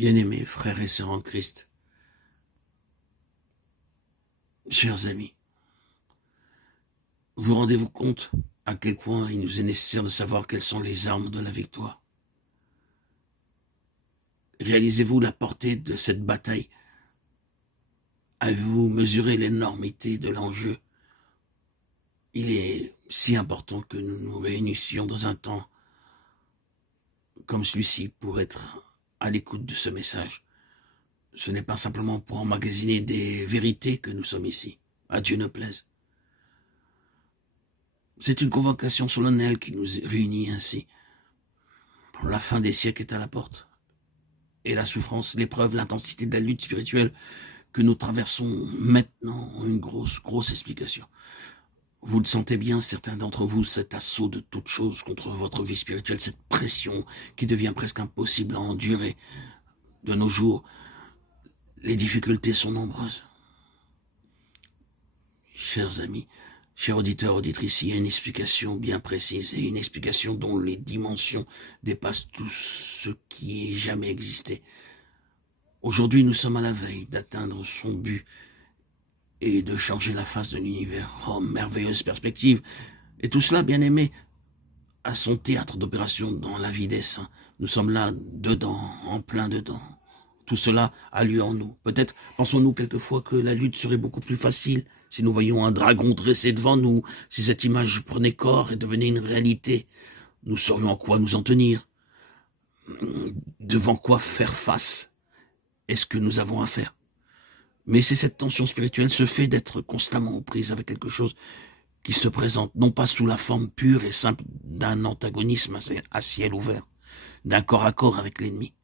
Bien-aimés frères et sœurs en Christ, chers amis, vous rendez-vous compte à quel point il nous est nécessaire de savoir quelles sont les armes de la victoire? Réalisez-vous la portée de cette bataille? Avez-vous mesuré l'énormité de l'enjeu? Il est si important que nous nous réunissions dans un temps comme celui-ci pour être à l'écoute de ce message. Ce n'est pas simplement pour emmagasiner des vérités que nous sommes ici. À Dieu ne plaise. C'est une convocation solennelle qui nous réunit ainsi. La fin des siècles est à la porte. Et la souffrance, l'épreuve, l'intensité de la lutte spirituelle que nous traversons maintenant ont une grosse explication. Vous le sentez bien, certains d'entre vous, cet assaut de toute chose contre votre vie spirituelle, cette pression qui devient presque impossible à endurer. De nos jours, les difficultés sont nombreuses. Chers amis, chers auditeurs, auditrices, il y a une explication bien précise et une explication dont les dimensions dépassent tout ce qui ait jamais existé. Aujourd'hui, nous sommes à la veille d'atteindre son but et de changer la face de l'univers. Oh, merveilleuse perspective. Et tout cela, bien aimé, à son théâtre d'opération dans la vie des saints. Nous sommes là, dedans, en plein dedans. Tout cela a lieu en nous. Peut-être pensons-nous quelquefois que la lutte serait beaucoup plus facile si nous voyions un dragon dressé devant nous, si cette image prenait corps et devenait une réalité. Nous saurions en quoi nous en tenir, devant quoi faire face. Est-ce que nous avons à faire? Mais c'est cette tension spirituelle, ce fait d'être constamment aux prises avec quelque chose qui se présente, non pas sous la forme pure et simple d'un antagonisme à ciel ouvert, d'un corps à corps avec l'ennemi,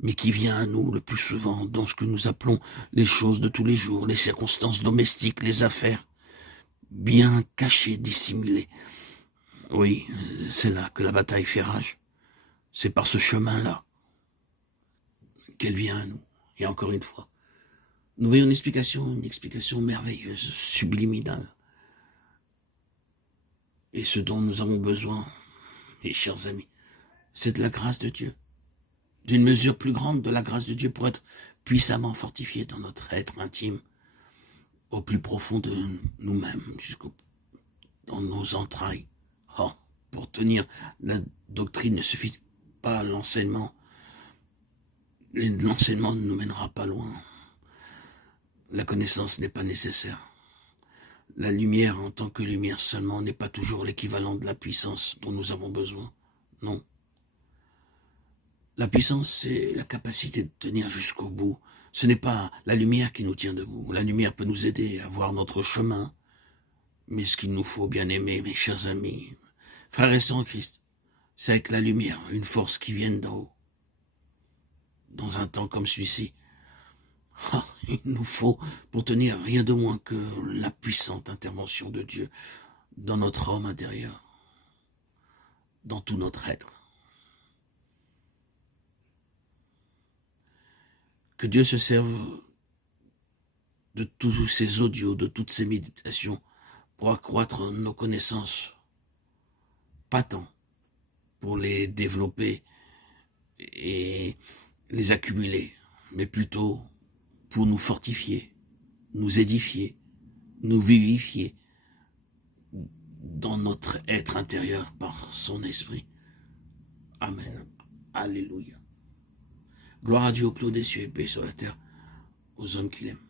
mais qui vient à nous le plus souvent dans ce que nous appelons les choses de tous les jours, les circonstances domestiques, les affaires, bien cachées, dissimulées. Oui, c'est là que la bataille fait rage. C'est par ce chemin-là qu'elle vient à nous. Et encore une fois, nous voyons une explication merveilleuse, subliminale. Et ce dont nous avons besoin, mes chers amis, c'est de la grâce de Dieu. D'une mesure plus grande de la grâce de Dieu pour être puissamment fortifié dans notre être intime, au plus profond de nous-mêmes, dans nos entrailles. Oh, pour tenir la doctrine ne suffit pas l'enseignement. L'enseignement ne nous mènera pas loin. La connaissance n'est pas nécessaire. La lumière en tant que lumière seulement n'est pas toujours l'équivalent de la puissance dont nous avons besoin. Non. La puissance, c'est la capacité de tenir jusqu'au bout. Ce n'est pas la lumière qui nous tient debout. La lumière peut nous aider à voir notre chemin. Mais ce qu'il nous faut, bien aimer, mes chers amis, frères et sœurs en Christ, c'est avec la lumière, une force qui vient d'en haut. Dans un temps comme celui-ci, il nous faut, pour tenir, rien de moins que la puissante intervention de Dieu dans notre homme intérieur, dans tout notre être. Que Dieu se serve de tous ces audios, de toutes ces méditations, pour accroître nos connaissances, pas tant pour les développer et les accumuler, mais plutôt pour nous fortifier, nous édifier, nous vivifier dans notre être intérieur par son esprit. Amen. Alléluia. Gloire à Dieu au plus haut des cieux et paix sur la terre aux hommes qu'il aime.